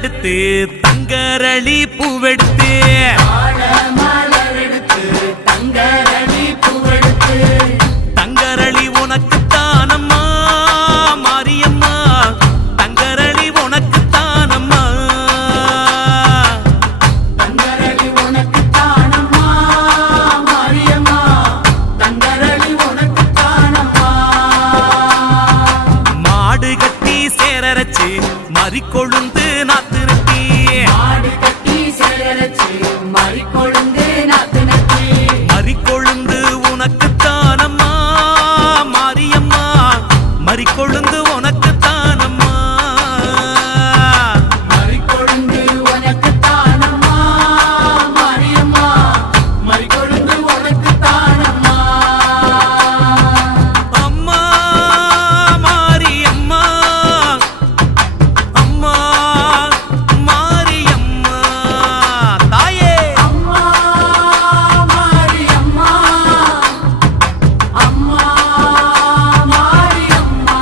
எடுத்து தங்கரளி பூவெடுத்து தங்கரளி உனக்கு தானம்மா மாரியம்மா தங்கரளி உனக்கு தானம்மா தங்கரளி உனக்கு தானம்மா மாரியம்மா தங்கரளி உனக்கு தானம்மா மாடு கட்டி சேரரச்சு மறிக்கொழுந்து நாத்து நட்டி மாடு கட்டி சேரரச்சு மறிக்கொழுந்து நாத்து நட்டி மறிக்கொழுந்து உனக்கு தானம்மா மாரியம்மா மறிக்கொழுந்து உனக்கு தானம்மா மறிக்கொழுந்து உனக்கு தானம்மா மாரியம்மா மறிக்கொழுந்து உனக்கு தானம்மா அம்மா மாரியம்மா அம்மா மாரியம்மா தாயே அம்மா மாரியம்மா அம்மா மாரியம்மா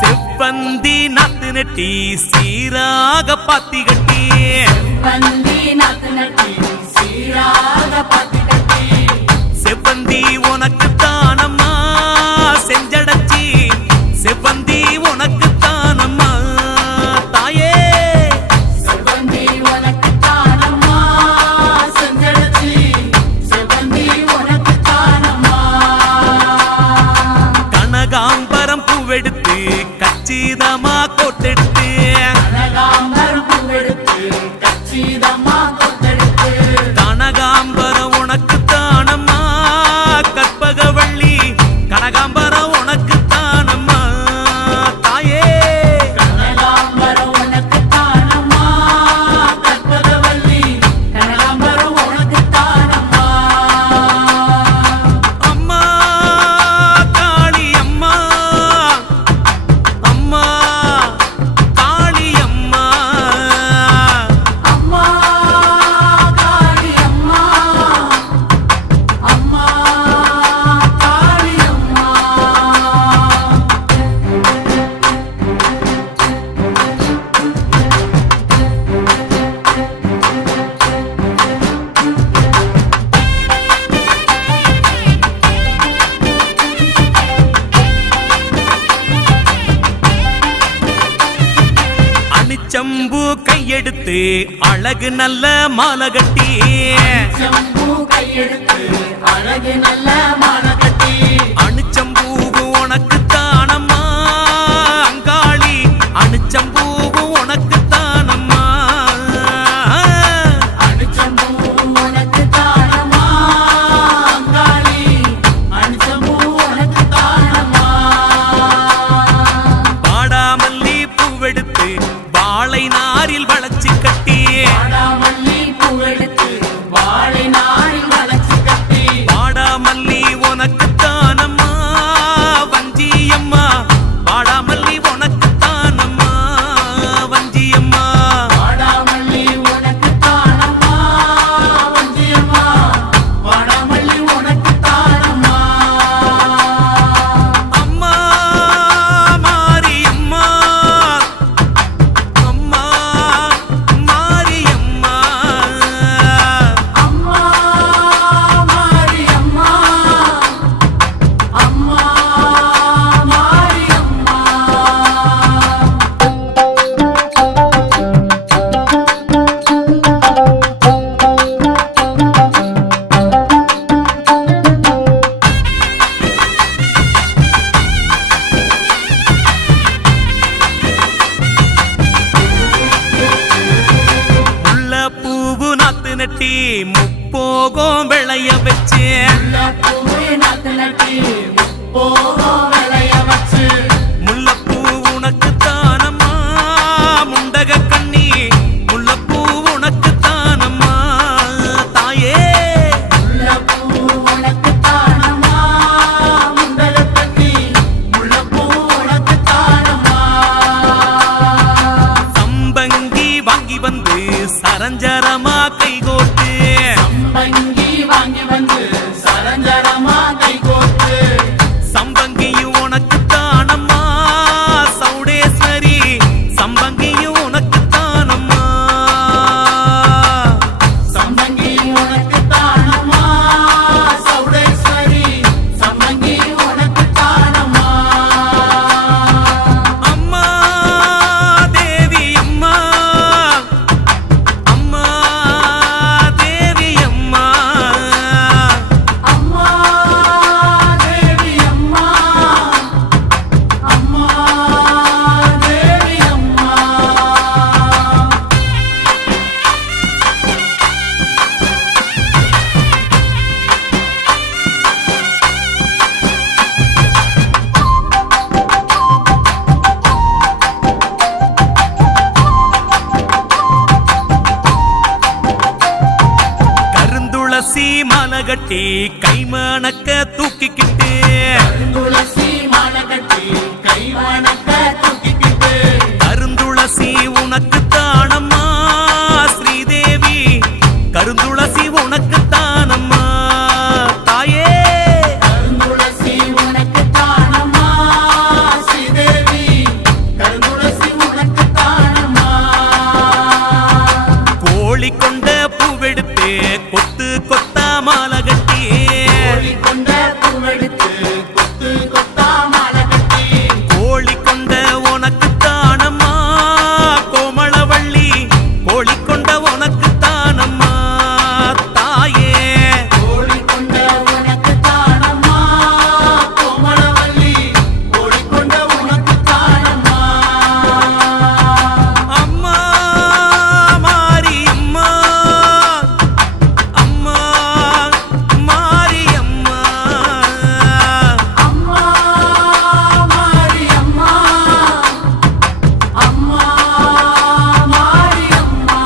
செவ்வந்தி நாத்து நட்டி சீராக பாத்தி கட்டி வந்தி நாத்து நட்டி சீராக பாத்து கட்டி செவ்வந்தி உனக்கு தானம்மா செஞ்சடச்சி செவ்வந்தி உனக்கு தானம்மா தாயே செவ்வந்தி உனக்கு தானம்மா செஞ்சடச்சி செவ்வந்தி உனக்கு தானம்மா கனகாம்பரம் பூவெடுத்து கச்சிதமா கோட்டெடுத்து கனகாம்பரம் பூவெடுத்து கச்சிதமா கொத்தெடுத்து கனகாம்பரம் உனக்கு தானம்மா கற்பகவள்ளி கனகாம்பரம் உனக்கு தானம்மா தாயே கனகாம்பரம் உனக்கு தானம்மா கற்பகவல்லி கனகாம்பரம் உனக்கு தானம்மா அம்மா காளி அம்மா அம்மா காளி அம்மா அம்மா காளி அம்மா அம்மா காளி அம்மா அணிச்சம்பூ கையெடுத்து அழகு நல்ல மாலை கட்டி செம்பூ கையெடுத்து அழகு நல்ல மாலை கட்டி அணிச்சம்பூவு உனக்கு தானம்மா அங்காளி அணிச்சம்பூவு உனக்கு தானம்மா அணிச்சம்பூ உனக்கு தானம்மா அங்காளி அணிச்சம்பூ உனக்கு தானம்மா பாடாமல்லி பூவெடுத்து வாழை நாரில் வளைச்சு கட்டி வாடாமல்லி பூவெடுத்து வாழை நாரில் வளைச்சு கட்டி வாடாமல்லி உனக்கு தானம்மா வஞ்சியம்மா வாடாமல்லி உனக்கு தானம்மா வஞ்சியம்மா வாடாமல்லி உனக்கு தானம்மா வஞ்சியம்மா வாடாமல்லி உனக்கு தானம்மா அம்மா மாரியம்மா அம்மா மாரியம்மா அம்மா மாரியம்மா அம்மா மாரியம்மா உள்ள பூவு நாத்து நட்டி முப்போகம் விளைய வச்சு பூவே நாத்து நட்டி போகும் விளைய வச்சு முல்லைப்பூ உனக்கு தானம்மா முண்டக கண்ணி முல்லைப்பூ உனக்கு தானம்மா தாயே முல்லைப்பூ உனக்கு தானம்மா முண்டகத்தண்ணி முல்லைப்பூ உனக்கு கட்டி கைமணக்க தூக்கிக்கிட்டு துளசி மாலை கட்டி கைவணக்க தூக்கிக்கிட்டு கருந்துளசி உனக்கு தானம்மா ஸ்ரீதேவி கருந்துளசி உனக்கு தானம்மா தாயே கருந்துளசி உனக்கு தானம்மா ஸ்ரீதேவி கருந்துளசி உனக்கு தானம்மா கோழி கொண்ட பூவெடுத்து கொத்து கொத்தா மாலை கட்டி கோழி கொண்ட பூவெடுத்து கொத்து கொத்தா மாலை கட்டி கோழி கொண்ட உனக்கு தானம்மா கோமளவள்ளி கோழி கொண்ட உனக்கு தானம்மா தாயே கோழி கொண்ட உனக்கு தானம்மா கோமளவள்ளி கோழி கொண்ட உனக்கு தானம்மா அம்மா மாரியம்மா அம்மா மாரியம்மா அம்மா மாரியம்மா அம்மா மாரியம்மா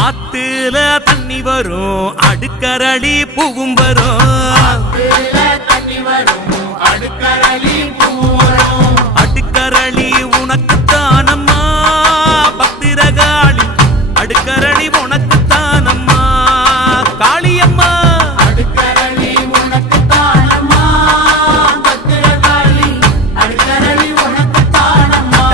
ஆத்துல தண்ணி வரும் அடுக்கரளி பூவும் வரும் ஆத்துல தண்ணி வரும் அடுக்கரளி பூ வரும் அடுக்கரளி உனக்கு தானம்மா பத்திரகாளி அடுக்கரளி உனக்கு தானம்மா காளியம்மா அடுக்கரளி உனக்கு தானம்மா பத்திரகாளி அடுக்கரளி உனக்கு தானம்மா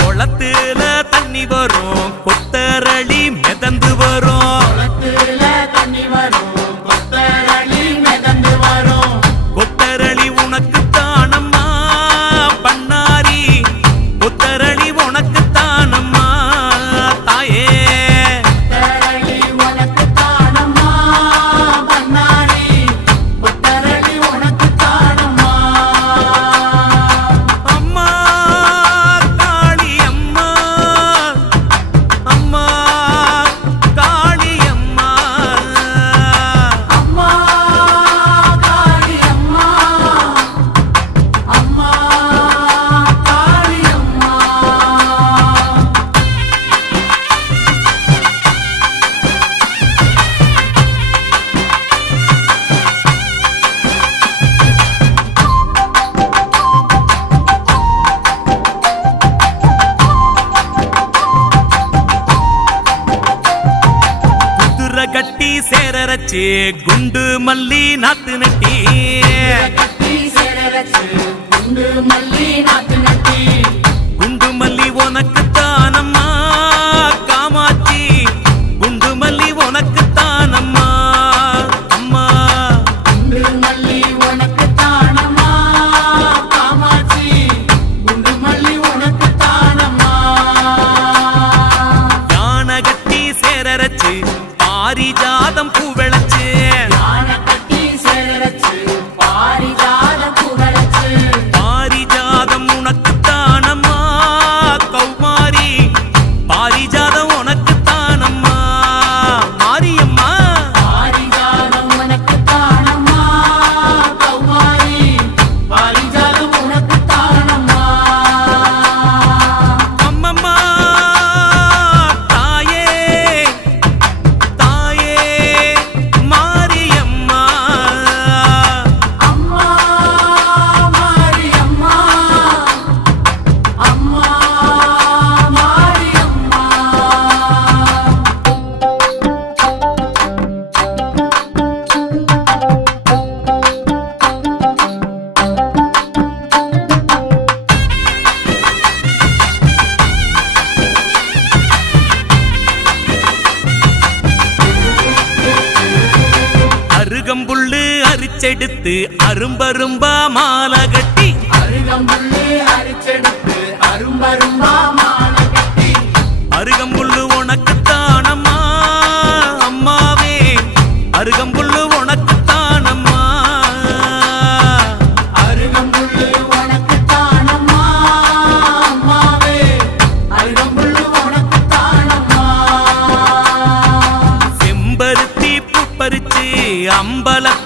குளத்துல தண்ணி வரும் கொத்தரளி மிதந்து வரும் குளத்துல தண்ணி வரும் கொத்தரளி மிதந்து வரும் கொத்தரளி உனக்கு தானம்மா பண்ணாரி கொத்தரளி உனக்கு தானம்மா தாயே கொத்தரளி உனக்கு தானம்மா பண்ணாரி கொத்தரளி உனக்கு தானம்மா அம்மா காளி அம்மா அம்மா காளி அம்மா அம்மா காளி அம்மா அம்மா காளி அம்மா குதிரை கட்டி சேரரச்சு குண்டு மல்லி நாத்து நட்டி கட்டி சேரச்சு குண்டு மல்லி நாத்து நட்டி குண்டு மல்லி உனக்கு தானம்மா காமாட்சி குண்டு மல்லி உனக்கு தானம்மா அம்மா குண்டு மல்லி உனக்கு தானம்மா காமாட்சி குண்டு மல்லி உனக்கு தானம்மா யானை கட்டி சேரரச்சு பாரிஜாதம் பூ விளைச்சு யானை கட்டி சேரச்சு பாரிஜாத புகழச்சு பாரிஜாதம் உனக்கு தானம்மா கௌமாரி பாரிஜாதம் உனக்கு தானம்மா மாரியம்மா பாரிஜாதம் உனக்கு தானம்மா கௌமாரி பாரிஜாதம் உனக்கு தானம்மா அம்மம்மா தாயே தாயே மாரியம்மா அம்மா மாரியம்மா அம்மா மாரியம்மா அருகம்புல்லு அரிச்செடுத்து அரும்பரும்பா மாலை கட்டி அருகம்புல்லு அரிச்செடுத்து அரும்பரும்பா மாலை கட்டி அருகம்புல்லு உனக்கு தானம்மா அம்மாவே அருகம்புல்லு உனக்கு தானம்மா அருகம்புல்லு உனக்கு தானம்மா அம்மாவே அருகம்புல்லு உனக்கு அம்பலத்தில்